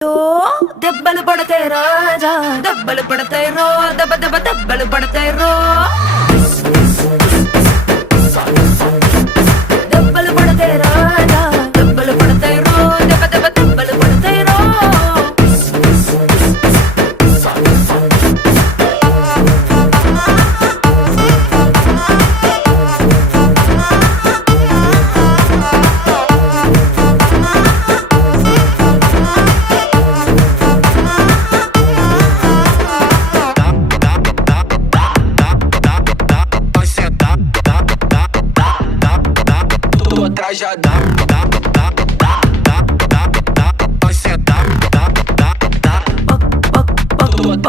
ఓ దెబ్బలు పడతాయి రాజా, దెబ్బలు పడతాయి రో, దెబ్బ దెబ్బ దెబ్బలు పడతాయి రో. దెబ్బలు పడతాయి రాజా, దెబ్బలు పడతాయి రో, దెబ్బ దెబ్బ దెబ్బలు పడతాయి రో. Atrás já dá.